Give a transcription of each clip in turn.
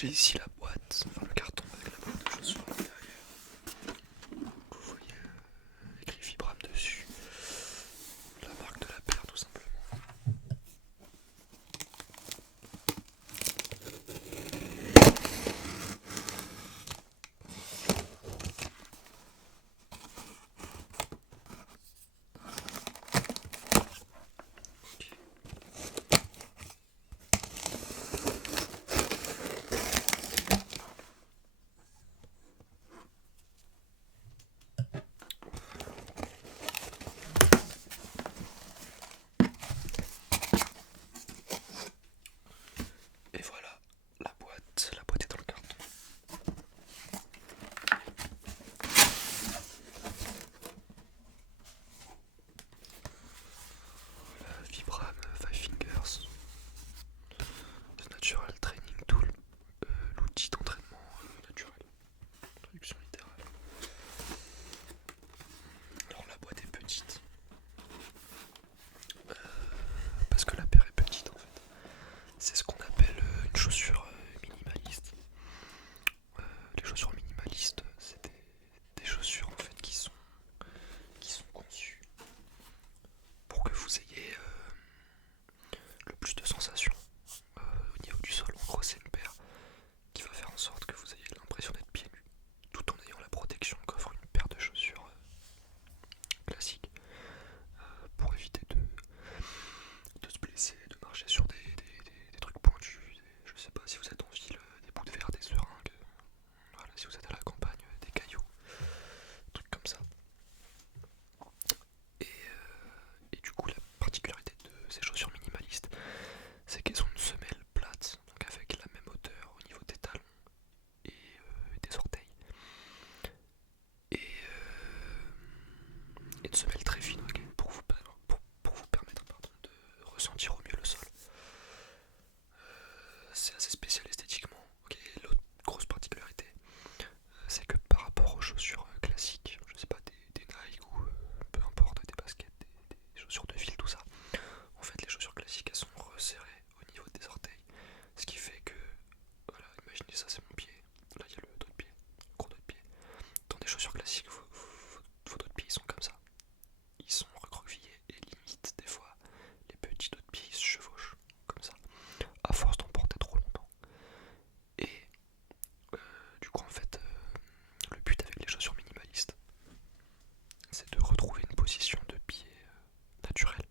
J'ai ici la boîte, enfin le carton avec la boîte de chaussures à l'intérieur. Vous voyez écrit Vibram dessus. La marque de la paire tout simplement. Et voilà, la boîte est dans le carton. Vibram Five Fingers, The Natural Training Tool, l'outil d'entraînement naturel. Traduction littérale. Alors la boîte est petite, parce que la paire est petite en fait. C'est ce qu'on appelle une chaussure minimaliste. Les chaussures minimalistes, c'est des chaussures en fait qui sont conçues pour que vous ayez le plus de sensations au niveau du sol. En gros, c'est une paire qui va faire en sorte que vous ayez l'impression d'être pieds nus, tout en ayant la protection qu'offre une paire de chaussures classiques, pour éviter de se blesser, de marcher sur des trucs pointus. Je sais pas si vous êtes en ville, des bouts de verre, des seringues. Voilà, si vous êtes à la campagne, des cailloux, trucs comme ça. Et du coup, la particularité de ces chaussures minimalistes, c'est qu'elles ont une semelle plate, donc avec la même hauteur au niveau des talons et des orteils. Et une semelle très fine, ok, pour vous permettre de ressentir au mieux le sol. C'est assez spécial esthétiquement. Ok, l'autre grosse particularité, c'est que par rapport aux chaussures classiques, je sais pas, des Nike ou peu importe, des baskets, des chaussures de ville, tout ça, en fait les chaussures classiques elles sont resserrées au niveau des orteils, ce qui fait que, voilà, imaginez ça, c'est mon pied, là il y a le dos de pied, le gros dos de pied. Dans des chaussures classiques, vos dos de pied ils sont comme ça, ils sont recroquevillés et limite des fois les petits dos de pied ils se chevauchent comme ça, à force d'en porter trop longtemps. Et du coup en fait le but avec les chaussures minimalistes, c'est de retrouver une position de pied naturelle,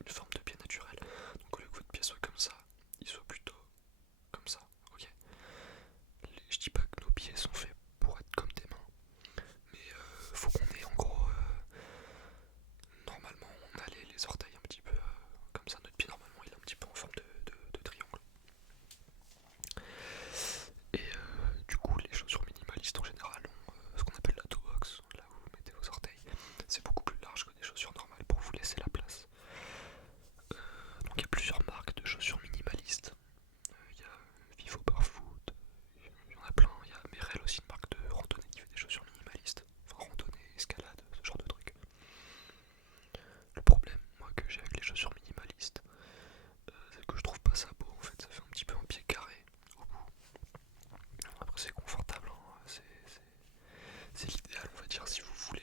une forme de pied naturelle. Donc au lieu que votre pied soit comme ça, il soit plutôt comme ça, ok. Je dis pas que nos pieds sont faits pour être comme des mains, mais faut qu'on ait en gros, normalement on a les orteils un petit peu comme ça, notre pied normalement il est un petit peu en forme de triangle. Et du coup les chaussures minimalistes en général ont ce qu'on appelle la toe box, là où vous mettez vos orteils. C'est beaucoup plus large que des chaussures normales pour vous laisser la place. Donc il y a plusieurs marques de chaussures minimalistes. Il y a Vivo Barfoot, il y en a plein. Il y a Merrell aussi, une marque de randonnée qui fait des chaussures minimalistes. Enfin randonnée, escalade, ce genre de trucs. Le problème, moi, que j'ai avec les chaussures minimalistes, c'est que je trouve pas ça beau en fait. Ça fait un petit peu un pied carré au bout. Après c'est confortable, hein. C'est l'idéal on va dire si vous voulez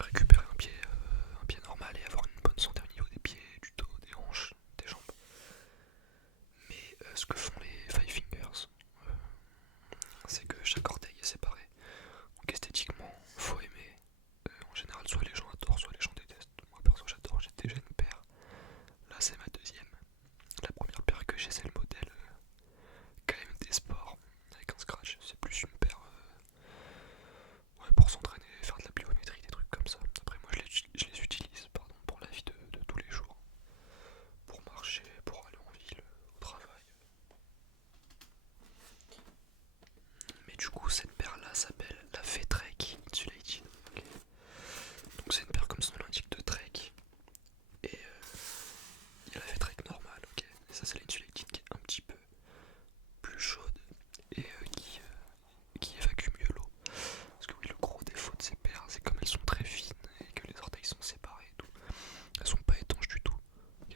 récupérer un pied normal et avoir une bonne santé au niveau des pieds, du dos, des hanches, des jambes. Mais ce que font les Five Fingers, c'est que chaque orteil est séparé. Donc esthétiquement, faut aimer. En général, soit les gens adorent, soit les gens détestent. Moi perso j'adore, j'ai déjà une paire. Là c'est ma deuxième. La première paire que j'ai c'est le modèle KMD Sport avec un scratch. C'est plus une paire ouais, pour s'entraîner, faire de la pliométrie, des trucs comme ça. Après moi je les utilise pardon, pour la vie de tous les jours. Pour marcher, pour aller en ville, au travail. Mais du coup cette paire là s'appelle la V-Trek Insulated. Okay. Donc c'est une paire comme son nom l'indique de trek. Et il y a la V-Trek normale, ok. Et ça c'est l'insulated qui est un petit peu plus chaude et qui évacue mieux l'eau. Parce que oui, le gros défaut de ces paires, c'est comme elles sont très fines et que les orteils sont séparés et tout, elles sont pas étanches du tout.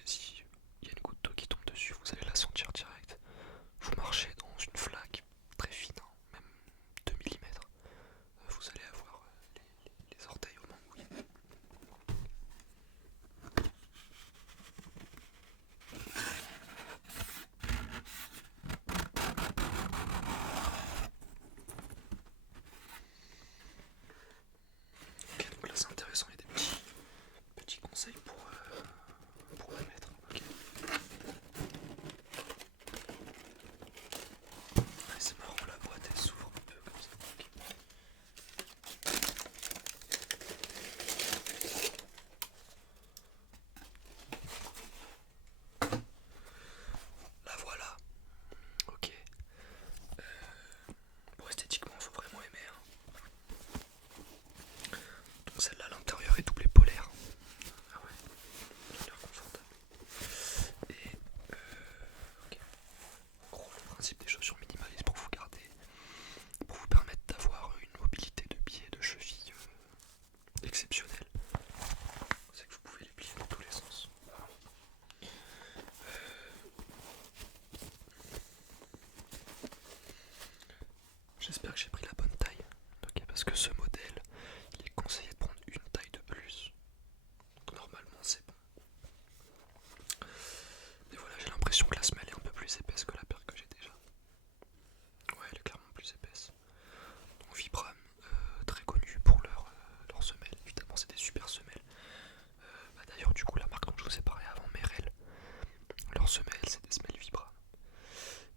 Si il y a une goutte d'eau qui tombe dessus, vous allez la sentir direct. Vous parce que ce modèle, il est conseillé de prendre une taille de plus. Donc normalement c'est bon. Mais voilà, j'ai l'impression que la semelle est un peu plus épaisse que la paire que j'ai déjà. Ouais, elle est clairement plus épaisse. Donc Vibram, très connu pour leurs semelles. Évidemment, c'est des super semelles. D'ailleurs, du coup, la marque dont je vous ai parlé avant, Merrell, leurs semelles, c'est des semelles Vibram.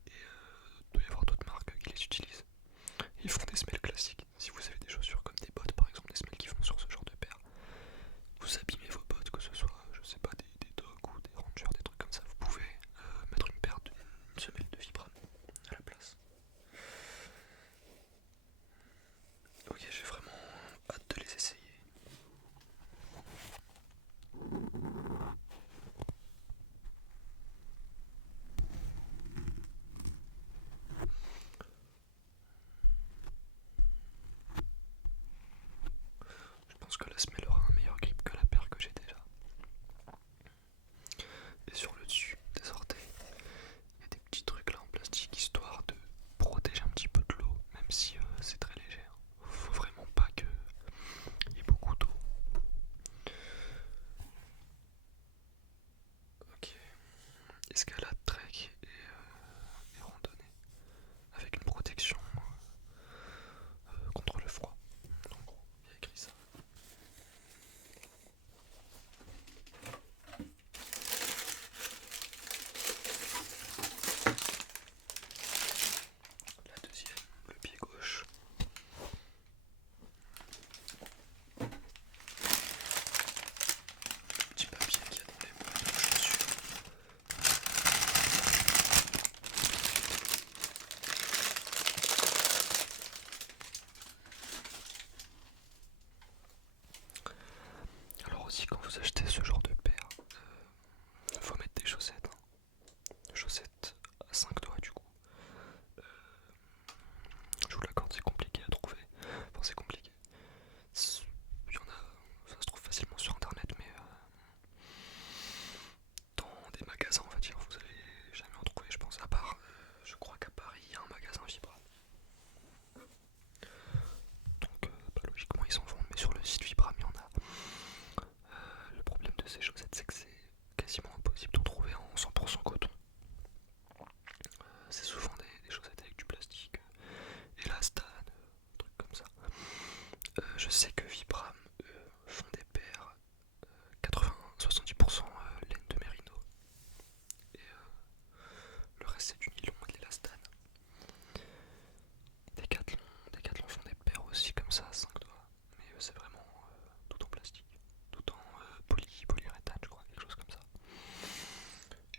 Et il doit y avoir d'autres marques qui les utilisent. Ils font des semelles classiques. Si vous avez des chaussures comme des bottes, par exemple, des semelles qui font sur ce genre de paire, vous abîmez vos bottes, que ce soit, je sais pas, des dogs ou des rangers, des trucs comme ça, vous pouvez mettre une semelle de Vibram à la place. Ok, j'ai vraiment hâte de les essayer. Je pense que la semelle aura un meilleur grip que la paire que j'ai déjà. Et sur le dessus des orteils, il y a des petits trucs là en plastique histoire de protéger un petit peu de l'eau, même si c'est très léger. Faut vraiment pas qu'il y ait beaucoup d'eau. Ok. Escalade, trek et randonnée. Avec une protection contre le froid. En gros, il y a écrit ça. La deuxième, le pied gauche. Petit papier qu'il y a dans les boîtes de chaussures. Alors aussi quand vous achetez ce genre de paire, faut mettre des chaussettes. Chaussettes à 5 doigts du coup. Je vous l'accorde, c'est compliqué à trouver. Enfin c'est compliqué. Il y en a, ça se trouve facilement sur internet, mais dans des magasins on va dire, vous allez jamais en trouver je pense. À part, je crois qu'à Paris il y a un magasin Vibram. Donc logiquement ils s'en vendent, mais sur le site Vibram il y en a. Le problème de ces chaussettes c'est que c'est quasiment impossible d'en trouver en 100% coton. C'est souvent des chaussettes avec du plastique, élastane, trucs comme ça. Je sais que Vibram font des paires 80-70% laine de mérino et le reste c'est du nylon et de l'élastane. Decathlon font des paires aussi comme ça à 5 doigts, mais c'est vraiment tout en plastique, tout en polyuréthane je crois, quelque chose comme ça.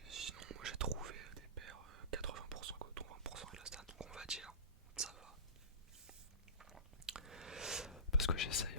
Et sinon moi j'ai trouvé des paires 80% coton, 20% élastane, donc on va dire ça va. Parce que j'essaye